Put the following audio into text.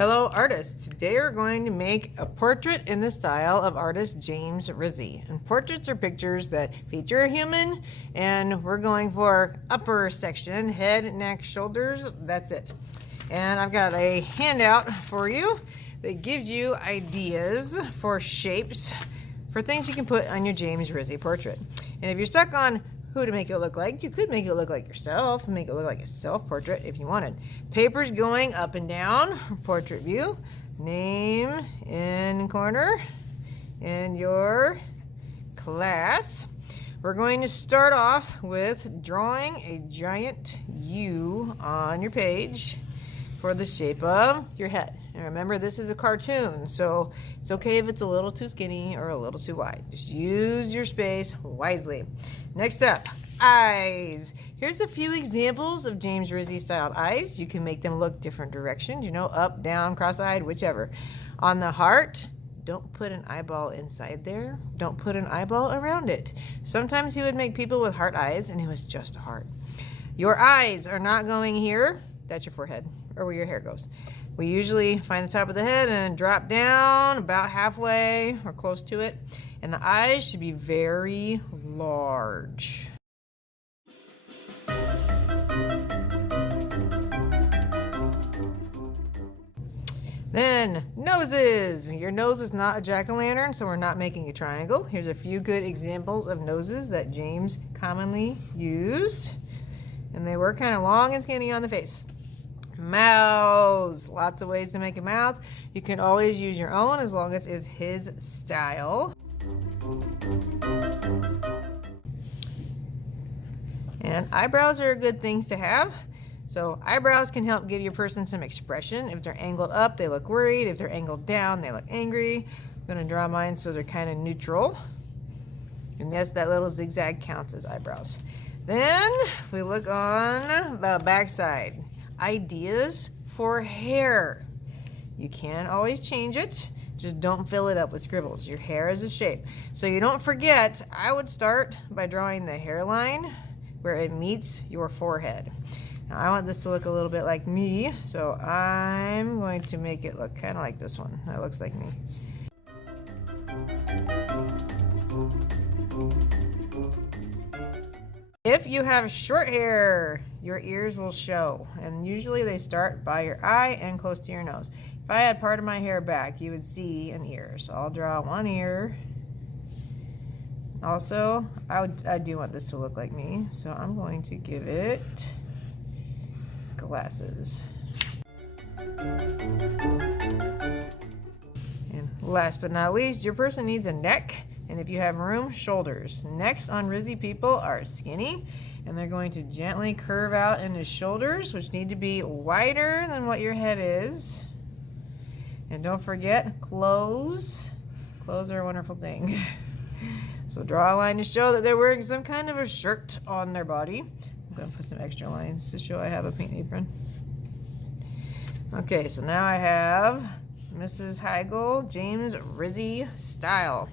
Hello artists! Today we're going to make a portrait in the style of artist James Rizzi. And portraits are pictures that feature a human, and we're going for upper section, head, neck, shoulders, that's it. And I've got a handout for you that gives you ideas for shapes for things you can put on your James Rizzi portrait. And if you're stuck on who to make it look like, you could make it look like yourself, make it look like a self-portrait if you wanted. Papers going up and down, portrait view, name in corner, and your class. We're going to start off with drawing a giant U on your page for the shape of your head. And remember, this is a cartoon, so it's okay if it's a little too skinny or a little too wide. Just use your space wisely. Next up, eyes. Here's a few examples of James Rizzi styled eyes. You can make them look different directions, you know, up, down, cross-eyed, whichever. On the heart, don't put an eyeball inside there. Don't put an eyeball around it. Sometimes he would make people with heart eyes and it was just a heart. Your eyes are not going here. That's your forehead, or where your hair goes. We usually find the top of the head and drop down about halfway or close to it. And the eyes should be very large. Then noses. Your nose is not a jack-o'-lantern, so we're not making a triangle. Here's a few good examples of noses that James commonly used. And they were kind of long and skinny on the face. Mouths. Lots of ways to make a mouth. You can always use your own as long as it's his style. And eyebrows are good things to have. So eyebrows can help give your person some expression. If they're angled up, they look worried. If they're angled down, they look angry. I'm going to draw mine so they're kind of neutral. And yes, that little zigzag counts as eyebrows. Then we look on the backside. Ideas for hair. You can always change it. Just don't fill it up with scribbles. Your hair is a shape. So you don't forget, I would start by drawing the hairline where it meets your forehead. Now I want this to look a little bit like me, so I'm going to make it look kind of like this one. That looks like me. If you have short hair, your ears will show, and usually they start by your eye and close to your nose. If I had part of my hair back, you would see an ear. So I'll draw one ear. Also, I do want this to look like me, so I'm going to give it glasses. And last but not least, your person needs a neck. And if you have room, shoulders. Necks on Rizzi people are skinny, and they're going to gently curve out into shoulders, which need to be wider than what your head is. And don't forget, clothes. Clothes are a wonderful thing. So draw a line to show that they're wearing some kind of a shirt on their body. I'm going to put some extra lines to show I have a paint apron. Okay, so now I have Mrs. Heigl, James Rizzi style.